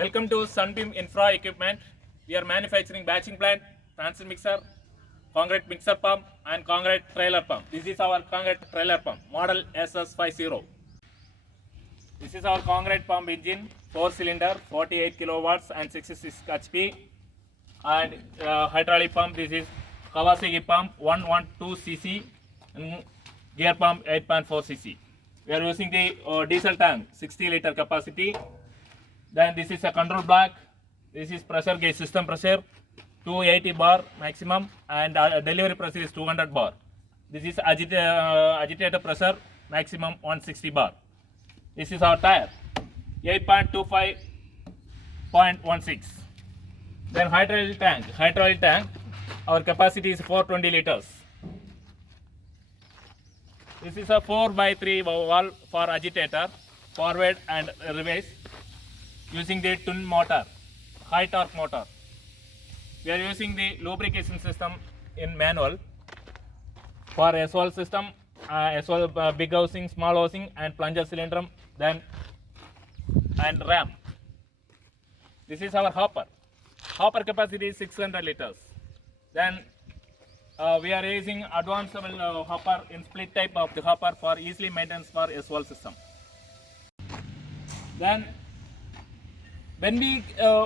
Welcome to Sunbeam Infra Equipment. We are manufacturing batching plant, transit mixer, concrete mixer pump and concrete trailer pump. This is our concrete trailer pump, model SS50. This is our concrete pump engine, 4-cylinder, 48 kilowatts and 66 HP. And hydraulic pump, this is Kawasaki pump, 112 cc and gear pump 8.4 cc. We are using the diesel tank, 60 liter capacity. Then this is a control block. This is pressure gauge, system pressure, 280 bar maximum, and delivery pressure is 200 bar. This is agitator pressure, maximum 160 bar. This is our tire, 8.25.16. Then hydraulic tank, our capacity is 420 liters. This is a 4x3 valve for agitator, forward and reverse, using the twin motor, high torque motor. We are using the lubrication system in manual for SOL system, SOL big housing, small housing and plunger cylinder, then and ram. This is our hopper. Hopper capacity is 600 liters. Then we are using advanced hopper in split type of the hopper for easily maintenance for SOL system. Then when we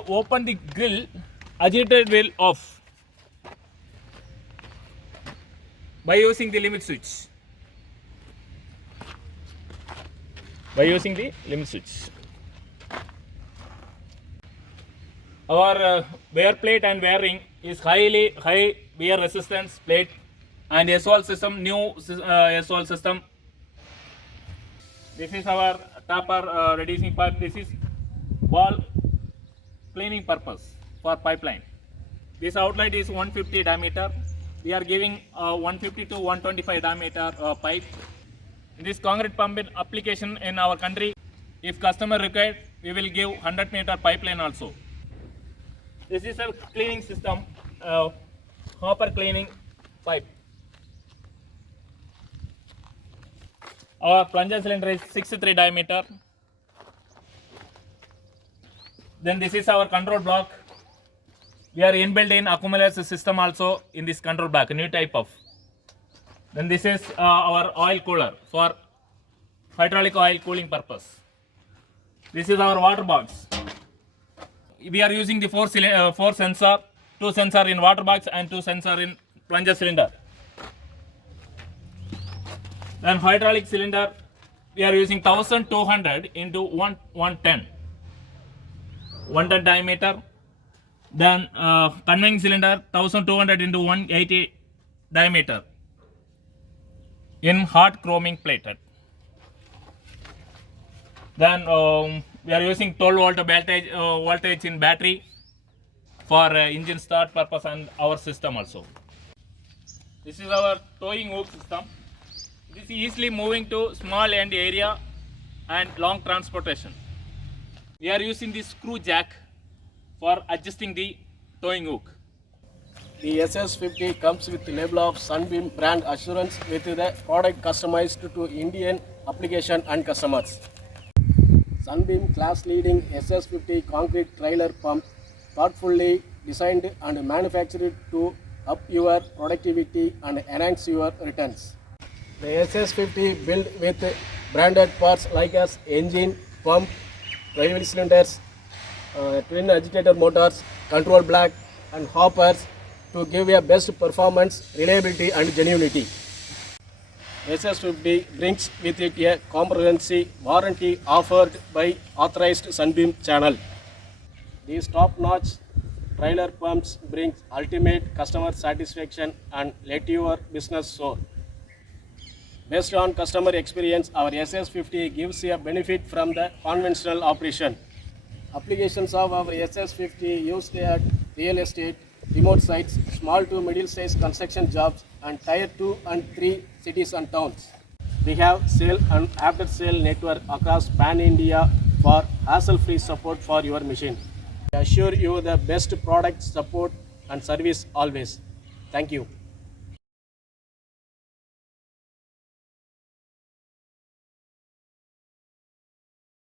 open the grill, agitator will off by using the limit switch. Our wear plate and wear ring is high wear resistance plate and SOL system, new SOL system. This is our topper reducing pipe. This is ball cleaning purpose for pipeline. This outlet is 150 diameter. We are giving 150 to 125 diameter pipe. This concrete pump in application in our country, if customer required, we will give 100 meter pipeline also. This is a cleaning system, hopper cleaning pipe. Our plunger cylinder is 63 diameter. Then this is our control block. We are inbuilt in accumulator system also in this control block, new type of. Then this is our oil cooler for hydraulic oil cooling purpose. This is our water box. We are using the four sensor, 2 sensor in water box and 2 sensor in plunger cylinder. Then hydraulic cylinder, we are using 1200 into 110 diameter. Then conveying cylinder 1200 into 180 diameter in hot chroming plated. Then we are using 12 volt voltage in battery for engine start purpose and our system also. This is our towing hook system. This is easily moving to small end area and long transportation. We are using the screw jack for adjusting the towing hook. The SS50 comes with the label of Sunbeam brand assurance with the product customized to Indian application and customers. Sunbeam class leading SS50 concrete trailer pump, thoughtfully designed and manufactured to up your productivity and enhance your returns. The SS50 built with branded parts like as engine, pump, driving cylinders, twin agitator motors, control block and hoppers to give a best performance, reliability and genuinity. SS50 brings with it a comprehensive warranty offered by authorized Sunbeam channel. These top-notch trailer pumps bring ultimate customer satisfaction and let your business soar. Based on customer experience, our SS50 gives a benefit from the conventional operation. Applications of our SS50 used at real estate, remote sites, small to middle-sized construction jobs, and tier 2 and 3 cities and towns. We have sale and after-sale network across pan-India for hassle-free support for your machine. We assure you the best product support and service always. Thank you.